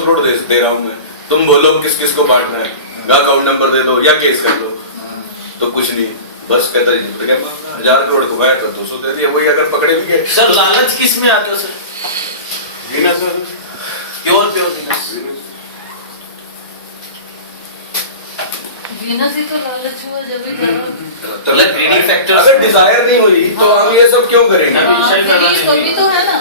करोड़ दे रहा हूँ मैं, तुम बोलो किस किस को बांटना है, अकाउंट नंबर दे दो या केस कर लो। तो कुछ नहीं, बस कहता जी 1000 करोड़ कमाया तो 200 दे दिया, वही अगर पकड़े भी गए। सर लालच किस में आता है sir? Venus sir, pure Venus. Venus ही तो लालच हुआ जब भी करो। मतलब ग्रीडी फैक्टर। अगर डिजायर नहीं हुई तो हम ये सब क्यों करेंगे? कभी तो है ना।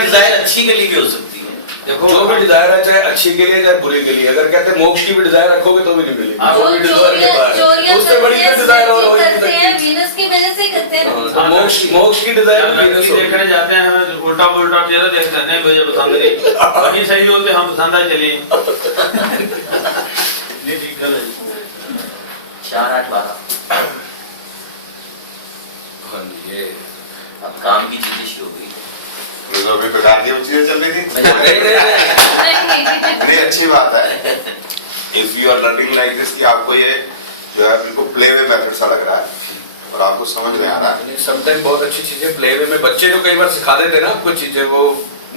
डिजायर अच्छी के लिए भी हो सकती है। देखो जो भी डिजायर है, चाहे अच्छी के लिए चाहे बुरे के लिए, अगर कहते हैं मोक्ष की भी डिजायर रखोगे तो भी नहीं मिलेगी। वो भी डिजायर के पार है, उससे बड़ी कोई डिजायर और हो नहीं सकती। वीनस की वजह से करते हैं। तो मोक्ष की डिजायर भी वीनस होगी। देखने जाते हैं हमें उल्टा पुल्टा चेहरा देखते हैं, नहीं भैया पसंद नहीं, वही सही होते हम पसंद आ चलिए। नहीं ठीक है 4 8 12। हाँ ये अब काम की चीजें शुरू हो गई। अभी प्रकार की चीजें चल रही थी। नहीं नहीं अच्छी बात है। If you are learning like this कि आपको ये जो है बिल्कुल प्ले वे मेथड सा लग रहा है और आपको समझ में आ रहा है। समटाइम बहुत अच्छी चीजें प्ले वे में बच्चे तो कई बार सिखा देते ना कुछ चीजें, वो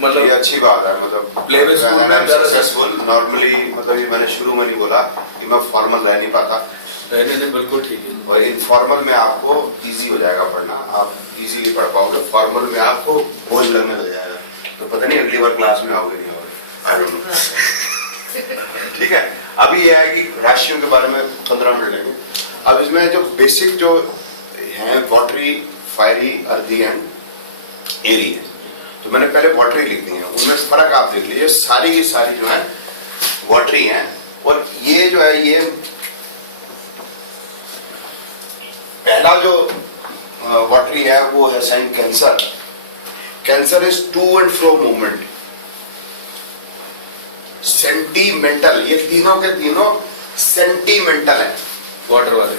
मतलब ये अच्छी बात है। मतलब प्ले वे स्कूल में सक्सेसफुल नॉर्मली, मतलब ये मैंने शुरू में नहीं बोला कि मैं फॉर्मल रह नहीं पाता, रहने बिल्कुल ठीक है। और इनफॉर्मल में आपको इजी हो जाएगा पढ़ना, आप इजीली पढ़ पाओगे। फॉर्मल में आपको बोझ लगने लग जाएगा, तो पता नहीं अगली बार क्लास में आओगे नहीं आओगे, आई डोंट नो। ठीक है, अभी ये है कि राशियों के बारे में 15 मिनट लेंगे। अब इसमें जो बेसिक जो है वाटरी, फायरी, अर्दी एंड एरी है, तो मैंने पहले वाटरी लिख दी है, उनमें फर्क आप देख लीजिए। सारी की सारी जो है वाटरी है, और ये जो है ये पहला जो वाटरी है वो है sign cancer. Cancer is to and fro movement. Sentimental, ये तीनों के तीनों सेंटीमेंटल है। वाटर वाले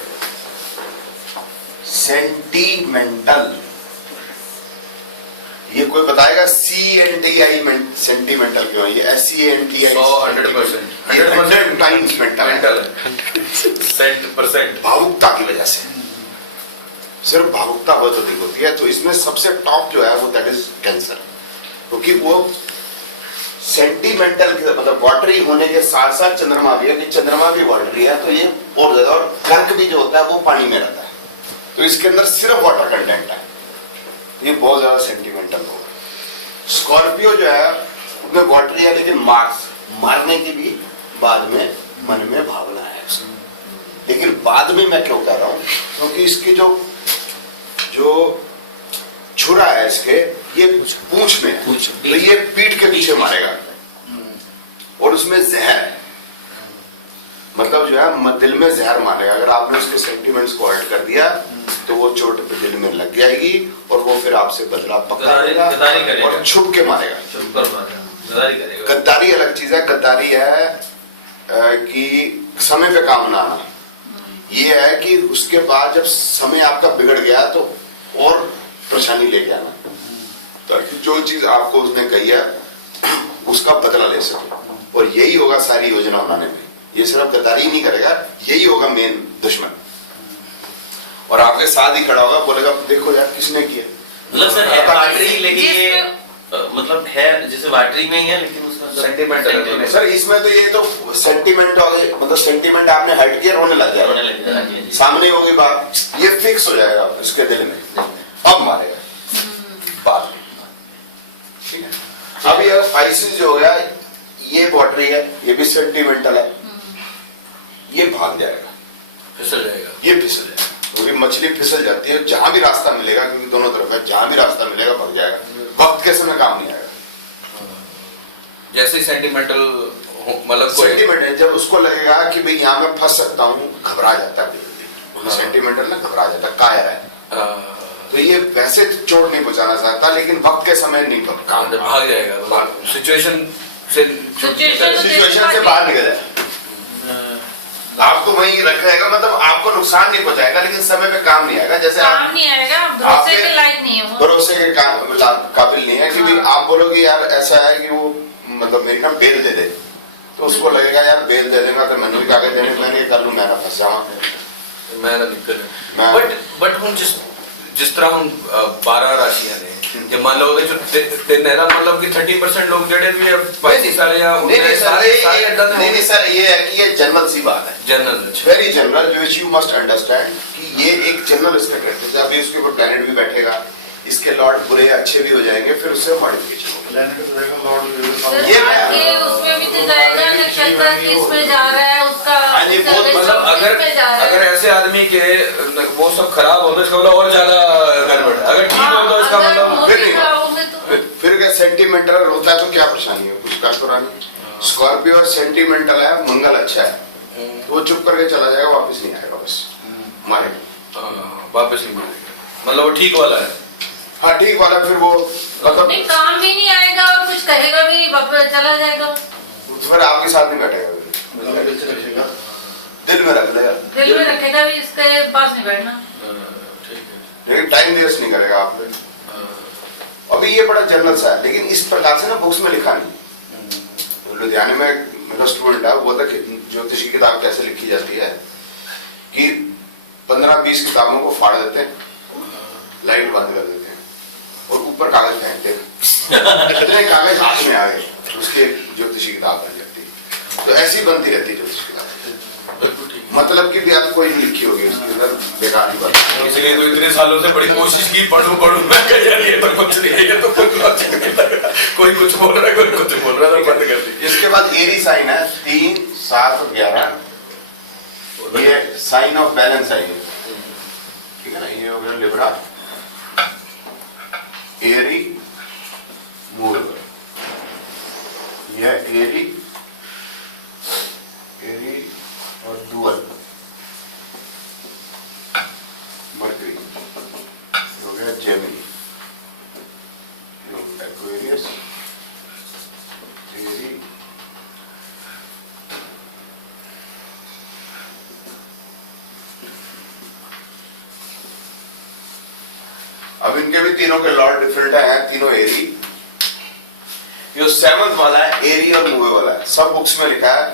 सेंटीमेंटल, ये कोई बताएगा CNTI सेंटीमेंटल क्यों है? ये SCNTI 100% टाइम्स मेंटल है। भावुकता की वजह से, सिर्फ भावुकता बहुत अधिक होती है। तो इसमें सबसे टॉप जो है वो दैट इज कैंसर, क्योंकि वो सेंटीमेंटल मतलब वाटरी होने के साथ साथ चंद्रमा भी है, कि चंद्रमा भी वाटरी है, तो ये और ज्यादा। और कर्क भी जो होता है वो पानी में रहता है, तो इसके अंदर सिर्फ वाटर कंटेंट है, ये बहुत ज्यादा सेंटीमेंटल होगा। स्कॉर्पियो जो है उसमें वाटरी है, लेकिन मारने की भी बाद में मन में भावना है उसकी। लेकिन बाद में मैं क्यों कह रहा हूं, क्योंकि इसकी जो छुरा है इसके, ये पूंछ में है, तो ये पीठ के पीछे मारेगा, और उसमें जहर है, मतलब जो है दिल में जहर मारेगा। अगर आपने उसके सेंटिमेंट्स को हर्ट कर दिया तो वो चोट पे दिल में लग जाएगी, और वो फिर आपसे बदला पक्का करेगा और छुप के मारेगा। गद्दारी अलग चीज है। गद्दारी है कि समय पे काम ना आना। ये है कि उसके बाद जब समय आपका बिगड़ गया तो और परेशानी लेके आना, ताकि जो चीज आपको उसने कही है उसका बदला ले सके। और यही होगा सारी योजना बनाने में। ये सिर्फ गद्दारी ही नहीं करेगा, यही होगा मेन दुश्मन, और आपके साथ ही खड़ा होगा, बोलेगा देखो यार किसने किया। मतलब सर वाटरी, लेकिन ये मतलब है जैसे वाटरी में ही है, लेकिन उसमें सेंटीमेंट सर इसमें तो ये तो सेंटीमेंट हो गए, मतलब सेंटीमेंट आपने हट किया, रोने लग जाएगा, सामने होगी बात, ये फिक्स हो जाएगा इसके दिल में, अब मारेगा बात। ठीक है, अब ये स्पाइसेस जो हो गया, ये वाटरी है, ये भी सेंटीमेंटल है, ये भाग जाएगा, फिसल जाएगा, ये फिसल जाएगा, क्योंकि मछली फिसल जाती है जहां भी रास्ता मिलेगा, क्योंकि दोनों तरफ है, जहां भी रास्ता मिलेगा भाग जाएगा, वक्त के समय काम नहीं आएगा। जैसे सेंटिमेंटल मतलब सेंटिमेंट है, जब उसको लगेगा कि भाई यहाँ मैं फंस सकता हूँ, घबरा जाता है। सेंटिमेंटल ना घबरा जाता है, कायर है, तो ये वैसे चोट नहीं पहुंचाना चाहता, लेकिन वक्त के समय नहीं काम भाग जाएगा, सिचुएशन से बाहर निकल जाएगा, आपको वहीं रखेगा, मतलब आपको नुकसान नहीं पहुंचाएगा, लेकिन समय पे काम नहीं आएगा। जैसे काम नहीं आएगा, भरोसे के लायक नहीं है वो, भरोसे के काबिल नहीं है कि भाई आप बोलोगे यार ऐसा है कि वो मतलब मेरी ना बेल दे दे, तो उसको लगेगा यार बेल दे देगा तो मैंने कागज देने, मैंने कर लूं, मैं ना फंस जाऊं, मैं ना दिक्कत है। बट हम जिस तरह हम 12 राशियां ने ਜੇ ਮੰਨ ਲਓ ਉਹਦੇ ਚ ਤਿੰਨ ਹੈ ਨਾ ਮਤਲਬ ਕਿ 30% ਲੋਕ ਜਿਹੜੇ ਵੀ ਆ 35 ਸਾਲ ਜਾਂ नहीं नहीं सर ਸਾਰੇ ਸਾਰੇ ਇਦਾਂ ਦੇ नहीं सर ये है कि ये जनरल सी बात है, general very general, which you must understand कि ये एक जनरल इसका कैरेक्टर है। अभी उसके ऊपर प्लैनेट भी बैठेगा, इसके लॉर्ड बुरे अच्छे भी हो जाएंगे, फिर उससे मॉडिफिकेशन होगी। सर, ये आगे उसमें भी तो जाएगा नक्षत्र किसमें जा रहा है उसका हाँ जी, बहुत मतलब अगर ऐसे आदमी के वो सब खराब हो तो इसका मतलब और ज्यादा गड़बड़ है। अगर ठीक हो तो इसका मतलब फिर नहीं फिर क्या सेंटिमेंटल होता है तो क्या परेशानी है, कुछ कर तो रहा नहीं। स्कॉर्पियो सेंटिमेंटल है, मंगल अच्छा है, तो वो चुप करके चला जाएगा, वापस नहीं आएगा, बस मारेगा, वापस नहीं मिलेगा, मतलब वो ठीक वाला है। हाँ ठीक वाला, फिर वो मतलब नहीं काम भी नहीं आएगा और कुछ कहेगा भी वापस चला जाएगा, फिर आपके साथ नहीं बैठेगा, दिल में रख लेगा, दिल में रखेगा भी इसके पास नहीं बैठना। ठीक है। लेकिन टाइम वेस्ट नहीं करेगा आप पे। अभी ये बड़ा जनरल सा है, लेकिन इस प्रकार से ना बुक्स में लिखा नहीं। लुधियाने में मेरा स्टूडेंट है, वो तक ज्योतिष की किताब कैसे लिखी जाती है कि 15-20 किताबों को फाड़ देते हैं, लाइट बंद कर देते हैं और ऊपर कागज फेंकते हैं, इतने कागज हाथ में आ गए, उसकी ज्योतिषी किताब बन जाती है। तो ऐसी बनती रहती है ज्योतिष किताब, मतलब कि भी आप कोई नहीं लिखी होगी उसके अंदर, बेकार ही बात। इसलिए तो इतने सालों से बड़ी कोशिश की, पढ़ूं मैं कह यार ये तो कुछ नहीं है, ये तो कुछ लॉजिक नहीं लग रहा, कोई कुछ बोल रहा है कोई कुछ बोल रहा है, तो बंद कर दी। इसके बाद एरी साइन है 3, 7 और 11, ये साइन ऑफ बैलेंस साइन है, ठीक है ना। ये हो गया लिब्रा, एरी, मूल, यह एरी और डुअल, मर्करी, हो गया जेमिनी, एक्वेरियस, एरी, अब इनके भी तीनों के लॉर्ड डिफरेंट हैं, तीनों एरी। जो 7th वाला है एरी और मूवे वाला है, सब बुक्स में लिखा है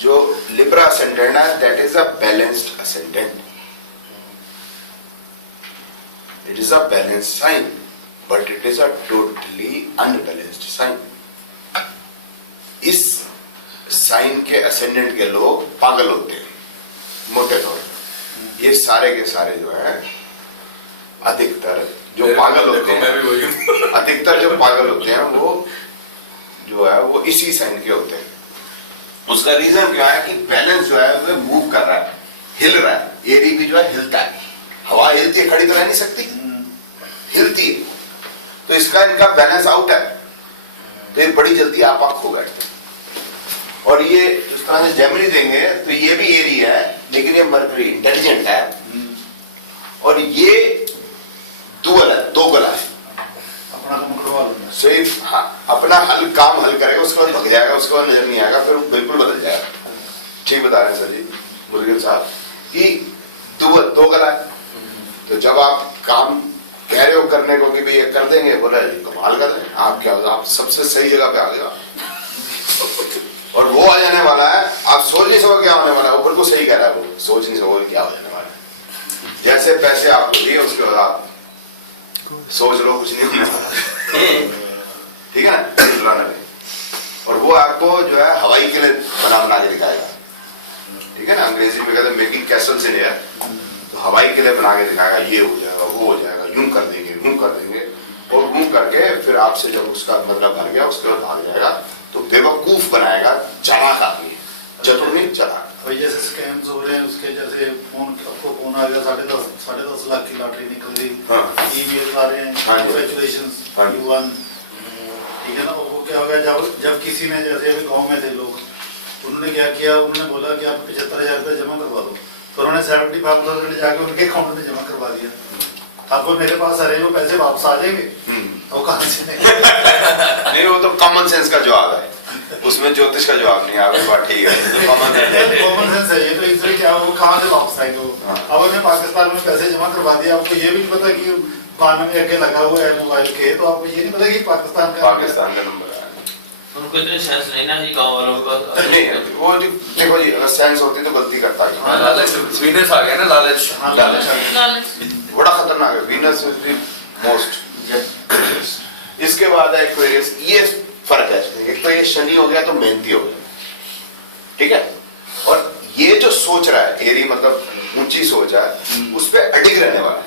जो लिब्रा असेंडेंट है that is a balanced ascendant, it is a balanced sign but it is a totally unbalanced sign. इस साइन के असेंडेंट के लोग पागल होते हैं मोटे तौर पर। ये सारे के सारे जो है अधिकतर जो पागल होते हैं, मैं भी वही हूं। अधिकतर जो पागल होते हैं वो जो है वो इसी साइन के होते हैं। उसका रीजन क्या है कि बैलेंस जो है वो मूव कर रहा है, हिल रहा है। एरी भी जो है हिलता है, हवा हिलती है, खड़ी तो रह नहीं सकती, हिलती है, तो इसका इनका बैलेंस आउट है, तो ये बड़ी जल्दी आप खो बैठते हैं। और ये जिस तरह से जेमिनी देंगे तो ये भी एरी है, लेकिन ये मरकरी इंटेलिजेंट है, और ये डुअल है, दो गला है, सही। हाँ, अपना काम हल करेगा, उसके बाद भग जाएगा, उसके बाद नजर नहीं आएगा, फिर बिल्कुल बदल जाएगा। ठीक बता रहे हैं सर जी मुर्गिल साहब कि दो गला है, तो जब आप काम कह रहे हो करने को कि भाई ये कर देंगे, बोला कमाल कर दें आप, क्या आप सबसे सही जगह पे आ गए, और वो आ जाने वाला है, आप सोच नहीं सकोगे क्या होने वाला है, वो बिल्कुल सही कह रहा है, वो सोच नहीं सकोगे क्या हो जाने वाला है। जैसे पैसे आपको दिए उसके बाद आप सोच लो कुछ नहीं होने वाला, ठीक है ना। और वो आपको जो है हवाई के लिए बना के दिखाएगा, ठीक है ना। अंग्रेजी में कहते हैं मेकिंग कैसल्स इन एयर, तो हवाई के लिए बना के दिखाएगा, ये हो जाएगा वो हो जाएगा, यूं कर देंगे और यूं करके फिर आपसे जब उसका मतलब भर गया उसके बाद भाग जाएगा, तो बेवकूफ बनाएगा, चालाक आदमी है, चतुर नहीं चालाक। वही जैसे स्कैम्स हो रहे हैं उसके, जैसे आपको फोन आ गया 10.5 लाख की लॉटरी निकल गई, ईमेल आ रहे हैं कांग्रेचुलेशंस यू वन, ठीक है ना। वो क्या हो गया, जब किसी ने, जैसे अभी गांव में थे लोग, उन्होंने क्या किया, उन्होंने बोला कि आप 75,000 रुपये जमा करवा दो, तो उन्होंने 75,000 जाके उनके अकाउंट में जमा करवा दिया। अब वो मेरे पास आ रहे हैं, वो पैसे वापस आ जाएंगे, वो कहाँ से नहीं, वो तो कॉमन सेंस का जवाब है, उसमें ज्योतिष का जवाब नहीं है। आपकी बात ठीक है, कॉमन सेंस है ये, तो इसलिए क्या वो कहाँ से वापस आएंगे वो। अब उन्होंने पाकिस्तान में पैसे जमा करवा दिया, आपको ये भी नहीं पता कि 92 अगे लगा हुआ है मोबाइल के, तो आपको ये नहीं पता कि पाकिस्तान का नंबर है। उनको इतने सेंस नहीं ना जी गांव वालों का, नहीं वो देखो जी, अगर सेंस होती तो गलती करता है। लालच, वीनस आ गया ना, लालच लालच बड़ा खतरनाक है। वीनस इज द मोस्ट इसके बाद है एक्वेरियस। ये फर्क है इसमें। एक तो ये शनि हो गया तो मेहनती हो गया, ठीक है, और ये जो सोच रहा है एरी मतलब ऊंची सोच है, उस पर अडिग रहने वाला है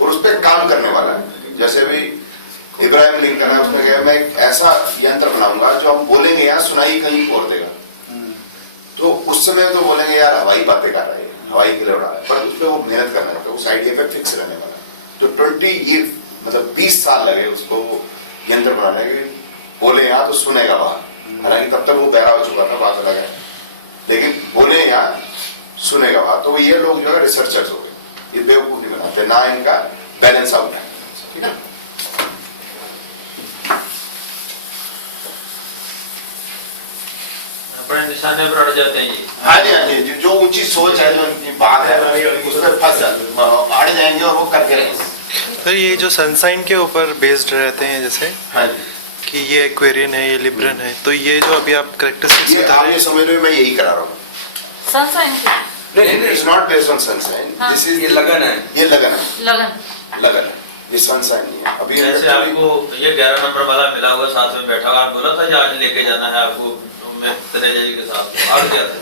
और उस पर काम करने वाला है। जैसे अभी इब्राहिम लिंकन है, उसने कहा मैं एक ऐसा यंत्र बनाऊंगा जो हम बोलेंगे यहाँ सुनाई कहीं और देगा, तो उस समय तो बोलेंगे यार हवाई बातें कर रहे हैं, हवाई के लिए उड़ा रहा है, पर उस पर वो मेहनत करने वाला, उस आइडिया पे फिक्स रहने वाला है। जो 20 ईयर मतलब 20 साल लगे उसको यंत्र बनाने के, बोले यहाँ तो सुनेगा वहां, हालांकि तब तक वो बहरा हो चुका था, बात अलग है, लेकिन बोले यहाँ सुनेगा वहां। तो ये लोग जो है रिसर्चर्स हो गए, ये बेवकूफ नहीं बनाते, ना इनका बैलेंस आउट है, ठीक है। अपने निशाने पर अड़ जाते हैं ये। हाँ जी, हाँ जी, जो ऊंची सोच है, जो इनकी बात है, उस पर फंस जाते, अड़ जाएंगे और वो करके रहेंगे। सर ये जो सनसाइन के ऊपर बेस्ड रहते हैं, जैसे हाँ जी, कि ये एक्वेरियन है, ये लिब्रन है, तो ये जो अभी आप करेक्टरिस्टिक्स ये बता आप रहे ये हैं, समझ रहे हो, मैं यही करा रहा हूँ। सनसाइन नहीं, it's not based on sun sign, हाँ। दिस इज ये लगन है, ये लगन है, लगन। लगन है, ये सनसाइन नहीं है। अभी जैसे आपको ये 11 नंबर वाला मिला हुआ साथ में बैठा हुआ, आप बोला था आज लेके जाना है आपको, मैं तनेजा जी के साथ आ गया था।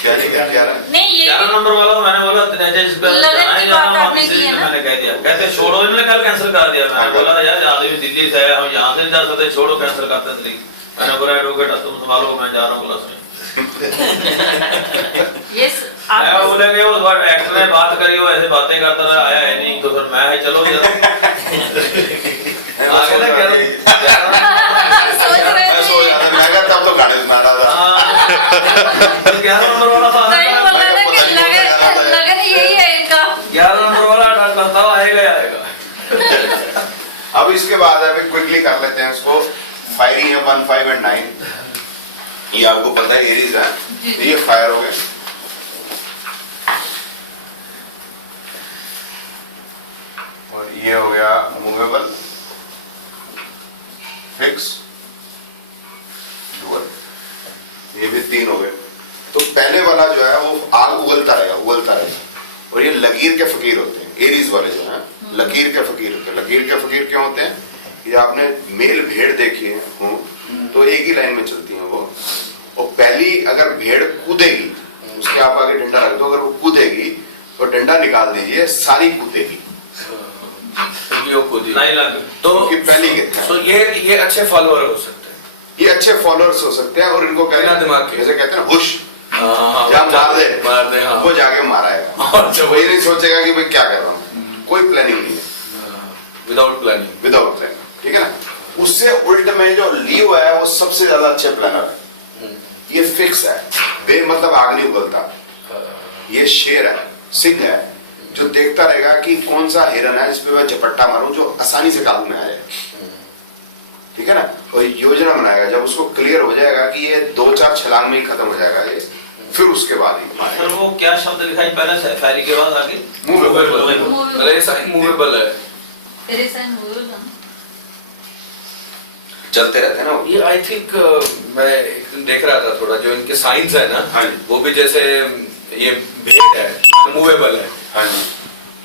क्या नहीं क्या रहा है? नहीं ये 11 नंबर वाला मैंने बोला तनेजा जी का लगन जाना की है, बात जाना आपने है, की है ना? मैंने कह दिया, कहते छोड़ो, इन्होंने कल कैंसिल कर दिया। मैंने बोला यार आदमी दिल्ली से है, हम यहाँ से नहीं जा सकते, छोड़ो कैंसिल करते हैं। मैंने बोला एडवोकेट तुम संभालो, मैं जा रहा हूँ क्लास में। यस मैं आप बोलेंगे वो एक्टर ने बात करी, वो ऐसे बातें करता रहा, आया है नहीं, तो फिर मैं चलो यार आगे ना क्या सोच रहे मैं सो थे जाता, मैं कहा तब तो गाने सुना रहा था। 11 नंबर वाला था, सही बोल रहे थे कि लगन यही है इनका। 11 नंबर वाला डरता हुआ आएगा ही आएगा। अब इसके बाद अभी क्विकली कर लेते हैं इसको। फायरिंग है 1, 5 और 9, ये आपको पता है एरीज है, तो ये फायर हो गए। और ये हो गया मूवेबल, फिक्स, डुअल, ये भी 3 हो गए। तो पहले वाला जो है वो आग उगलता रहेगा, उगलता रहेगा, और ये लकीर के फकीर होते हैं, एरीज वाले जो है लकीर के फकीर होते हैं। लकीर के फकीर क्यों होते हैं? ये आपने मेल भेड़ देखी है तो एक ही लाइन में चलती है वो, और पहली अगर भेड़ कूदेगी, उसके आप आगे डंडा रख दो, अगर वो कूदेगी तो डंडा निकाल दीजिए, सारी कूदेगी, तो कि पहली तो ये अच्छे फॉलोअर हो सकते हैं, ये अच्छे फॉलोअर्स हो सकते हैं, और इनको बिना दिमाग के, जैसे कहते हैं ना हुश, हाँ, जहाँ मार दे हाँ। वो जाके माराएगा, वो ये नहीं सोचेगा कि भाई क्या कर रहा हूँ, कोई प्लानिंग नहीं है, विदाउट प्लानिंग, विदाउट प्लानिंग, ठीक है ना। उससे उल्ट में जो लियो है वो सबसे ज्यादा अच्छे प्लानर है, ये फिक्स है, बे मतलब आग नहीं उगलता, ये शेर है, सिंह है, जो देखता रहेगा कि कौन सा हिरन है जिसपे मैं झपट्टा मारूं जो आसानी से काबू में आए, ठीक है ना। और योजना बनाएगा, जब उसको क्लियर हो जाएगा कि ये 2-4 छलांग में ही खत्म हो जाएगा ये, फिर उसके बाद ही सर वो क्या शब्द लिखा है पहले से फायरी के बाद आगे? मूवेबल, अरे साइन मूवेबल है, तेरे साइन मूवेबल है। चलते रहते हैं ना वो। ये आई थिंक मैं एक दिन देख रहा था थोड़ा, जो इनके साइंस है ना, हाँ जी। वो भी जैसे ये भेड़ है मूवेबल है, हाँ जी,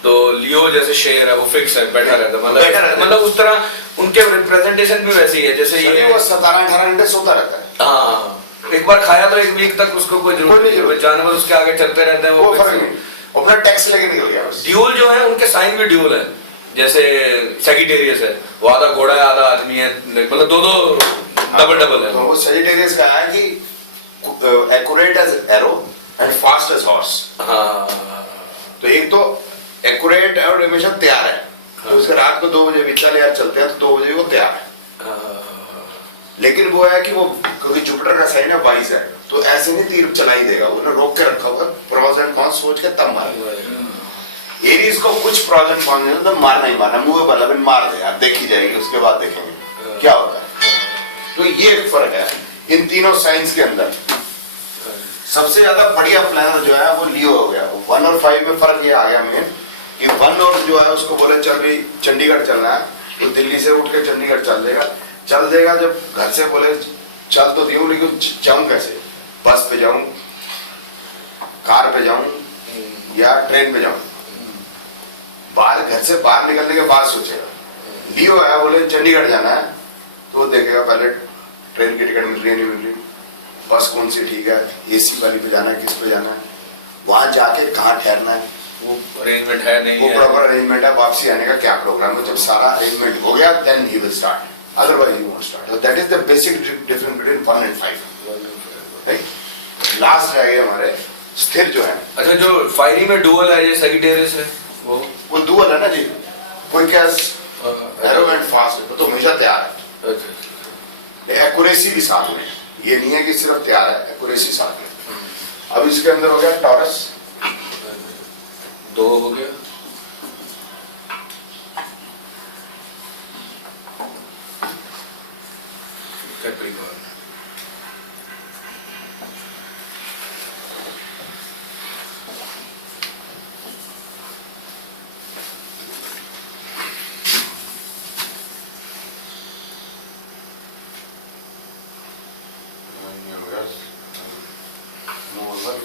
तो लियो जैसे शेर है वो फिक्स है, बैठा रहता है, बैठा रहता है। मतलब उस तरह उनके रिप्रेजेंटेशन भी वैसी है जैसे ये, वो 17-18 घंटे सोता रहता है। हाँ, एक बार खाया तो एक वीक तक उसको कोई जरूरत कोई नहीं नहीं, जानवर उसके आगे चलते रहते हैं, वो फर्क नहीं, अपना टैक्स लेके निकल गया बस। ड्यूल जो है उनके साइन भी ड्यूल है, जैसे सैजिटेरियस है, वो आधा घोड़ा है आधा आदमी है, मतलब दो डबल है। तो वो सैजिटेरियस का है कि accurate as arrow and fast as horse. हाँ, तो एक तो एक्यूरेट है और हमेशा तैयार है, तो उसके रात को 2 बजे विचार यार चलते हैं तो 2 बजे वो तैयार है। लेकिन वो है कि वो क्योंकि जुपिटर का साइन है, वाइज है, तो ऐसे नहीं तीर चला ही देगा, वो रोक के रखा हुआ, प्रोज एंड कॉन्स सोच के तब मारेगा। एरीज को कुछ प्रोज एंड कॉन्स नहीं, तो मारना ही मारना, मुंह पे बल्ला मार दे यार, देखी जाएगी, उसके बाद देखेंगे क्या होता है। तो ये फर्क है इन तीनों साइंस के अंदर। सबसे ज्यादा बढ़िया प्लानर जो है वो लियो हो गया। 1 और 5 में फर्क ये आ गया मेन कि 1 और जो है उसको बोले चल भी चंडीगढ़ चलना है, तो दिल्ली से उठ के चंडीगढ़ चल देगा। जब घर से बोले चल तो दियो, लेकिन जाऊं कैसे, बस पे जाऊं, कार पे जाऊं या ट्रेन पे जाऊं, बाहर घर से बाहर निकलने के बाद सोचेगा। लियो आया, बोले चंडीगढ़ जाना है, तो वो देखेगा पहले ट्रेन की टिकट मिल रही है नहीं मिल रही, बस कौन सी ठीक है, एसी वाली पे जाना है, किस पे जाना है, वहां जाके कहाँ ठहरना है, वो अरेंजमेंट है नहीं वो है। प्रॉपर अरेंजमेंट है, वापसी आने का क्या प्रोग्राम है। जब सारा अरेंजमेंट हो गया then he will start, otherwise he won't start. That is the basic difference between 1 and 5। Last रह गए हमारे स्थिर जो है। अच्छा, जो फायरी में डुअल है, ये सैगिटेरियस है, वो डुअल है ना जी, quick as arrow and fast, तो हमेशा तैयार है। अच्छा, एक्यूरेसी भी साथ में, ये नहीं है कि सिर्फ तैयार है, एक्यूरेसी साथ में। अब इसके अंदर हो गया टॉरस, 2 हो गया, कैप्रिकॉर्न,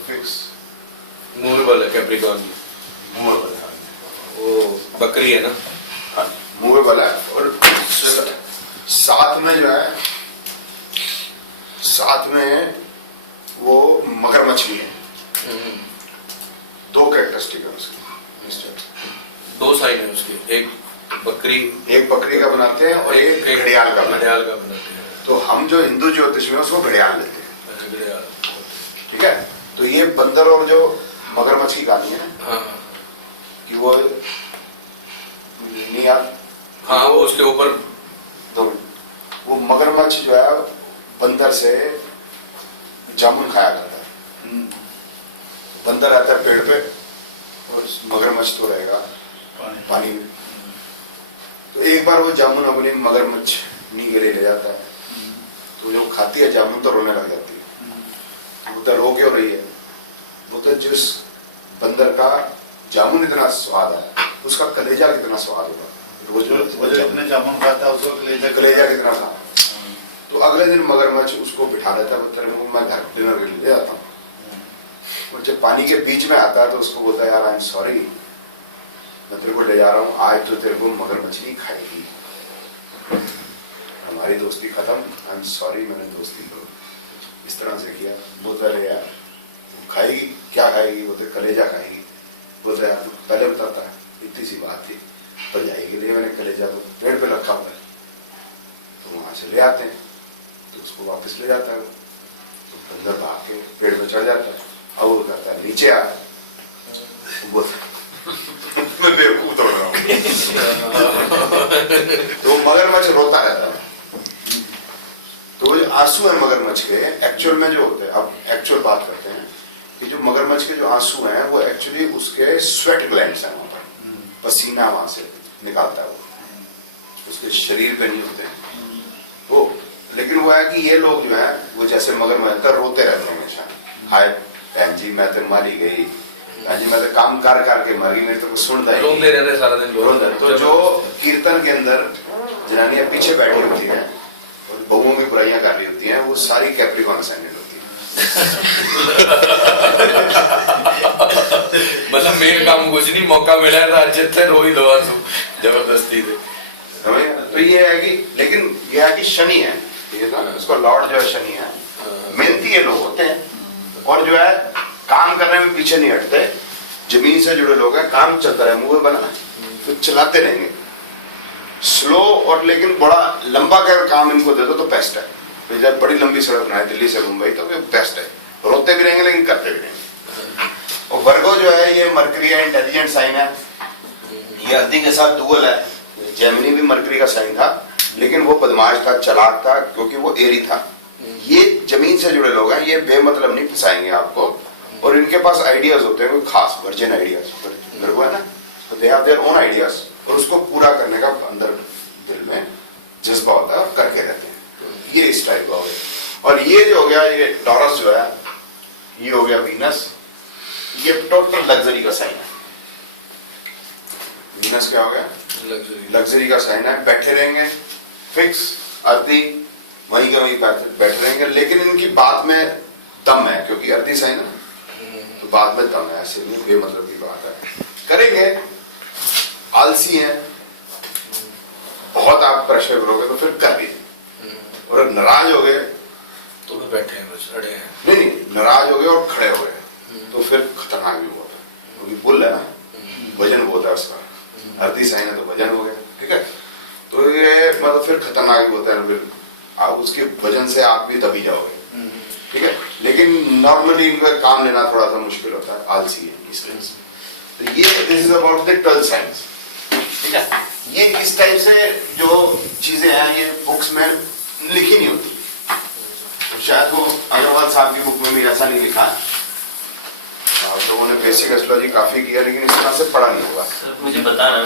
फिक्स मूवेबल है कैप्रिकॉर्न, मूवेबल वो बकरी है ना। मूवेबल है। और साथ में जो है, साथ में वो मगरमच्छ भी है। 2 कैरेक्टरिस्टिक है उसकी। 2 साइन है उसकी, एक बकरी, एक बकरी का बनाते हैं और एक घड़ियाल का बनाते हैं। बनाते हैं। तो हम जो हिंदू ज्योतिष में उसको घड़ियाल लेते हैं, अच्छा, घड़ियाल, ठीक है। तो ये बंदर और जो मगरमच्छ की कहानी है हाँ कि वो नहीं यार, हाँ, वो उसके ऊपर तो वो मगरमच्छ जो है बंदर से जामुन खाया करता है। बंदर रहता है पेड़ पे और मगरमच्छ तो रहेगा पानी में। तो एक बार वो जामुन अपनी मगरमच्छ नी के लिए ले जाता है, तो जो खाती है जामुन तो रोने लग जाती है। वो तो रो क्यों रही है, वो तो जिस बंदर का जामुन इतना स्वाद है उसका कलेजा कितना स्वाद होगा। रोज वो जो इतने जामुन खाता है उसको कलेजा कितना था। तो अगले दिन मगरमच्छ उसको बिठा लेता है, तेरे को मैं घर डिनर के लिए ले जाता हूँ। और जब पानी के बीच में आता है तो उसको बोलता है यार आई एम सॉरी, मैं तेरे को ले जा रहा हूँ, आज तो तेरे को मगरमच्छ नहीं खाएगी, हमारी दोस्ती खत्म, आई एम सॉरी, मैंने दोस्ती को इस तरह से किया। बोलता है यार खाएगी, क्या खाएगी, बोलते कलेजा खाएगी। बोलता यार पहले बताता है, इतनी सी बात थी, भरजाई के लिए मैंने कलेजा तो पेड़ पे रखा हुआ है। तो वहां से ले आते हैं, तो उसको वापस ले जाता है। तो बंदर भाग के पेड़ पे चढ़ जाता है, अब वो कहता है नीचे आ। मैं बेवकूफ तोड़ रहा हूँ। तो मगरमच्छ रोता रहता है। तो जो आंसू है मगरमच्छ के एक्चुअल में जो होते हैं, अब एक्चुअल बात करते हैं कि जो मगरमच्छ के जो आंसू हैं वो एक्चुअली उसके स्वेट ग्लैंड्स हैं, वहां पर पसीना वहां से निकालता है, वो उसके शरीर पे नहीं होते वो। लेकिन वो है कि ये लोग जो है वो जैसे मगरमच्छ रोते रहते हैं हमेशा, हाय बहन जी मैं तो मारी गई, बहन जी मैं तो काम कर करके मर गई, मेरे तो कुछ सुनता है, रोते रहते सारा दिन, रोते। तो जो कीर्तन के अंदर जनानियां पीछे बैठी होती है और बहुओं की बुराइयां कर रही होती हैं, वो सारी कैप्रिकॉर्न असाइनमेंट होती है। मतलब मेरे काम कुछ नहीं, मौका मिला है राज्य थे रो ही दो आंसू जबरदस्ती से। तो ये है कि, लेकिन ये है कि शनि है, ये ना उसका लॉर्ड जो है शनि है। मेहनती ये लोग होते हैं और जो है काम करने में पीछे नहीं हटते। जमीन से जुड़े लोग हैं, काम चलता रहे, मुंह बना तो चलाते रहेंगे स्लो, और लेकिन बड़ा लंबा कर काम इनको दे दो तो बेस्ट है। जब बड़ी लंबी सड़क बनाए दिल्ली से मुंबई तो बेस्ट है, रोते भी रहेंगे लेकिन करते भी रहेंगे। और वर्गो जो है ये मरकरी का इंटेलिजेंट साइन है, ये अर्दी के साथ डुअल है। जेमिनी भी मरकरी का साइन था लेकिन वो बदमाश था, चालाक था, क्योंकि वो एरी था। ये जमीन से जुड़े लोग हैं, ये बेमतलब नहीं फंसाएंगे आपको, और इनके पास आइडियाज होते हैं कोई खास वर्जिन आइडियाज, वर्गो है ना, तो they have their own ideas, और उसको पूरा करने का अंदर दिल में जज्बा होता है और करके रहते हैं। तो ये इस टाइप का हो गया। और ये जो हो गया, ये टॉरस जो है, ये हो गया वीनस, ये टोटल लग्जरी का साइन है। वीनस क्या हो गया, लग्जरी का साइन है। बैठे रहेंगे फिक्स, अर्दी वहीं के वहीं बैठे रहेंगे, लेकिन इनकी बात में दम है, क्योंकि अर्दी साइन है तो बात में दम है, ऐसे नहीं बेमतलब की बात है, करेंगे। आलसी है, बहुत आप प्रेशर करोगे तो फिर कर लीजिए, और नाराज हो गए तो फिर बैठे हैं बस अड़े हैं। नहीं, नाराज हो गए और खड़े हो गए तो फिर खतरनाक भी बहुत है, क्योंकि बुल है ना, वजन बहुत है उसका, अर्धी साइन है तो वजन हो गया, ठीक है। तो ये मतलब फिर खतरनाक भी होता है, फिर आप उसके वजन से आप भी दबी जाओगे, ठीक है। लेकिन नॉर्मली इनका काम लेना थोड़ा सा मुश्किल होता है, आलसी है इस वजह से। तो ये this is about the 12 science, ठीक है। ये इस टाइप से जो चीजें हैं ये बुक्स में लिखी नहीं होती, तो शायद वो अग्रवाल साहब की बुक में भी ऐसा नहीं लिखा है। आप लोगों ने बेसिक एस्ट्रोलॉजी काफी किया लेकिन इस तरह से पढ़ा नहीं होगा। मुझे बताना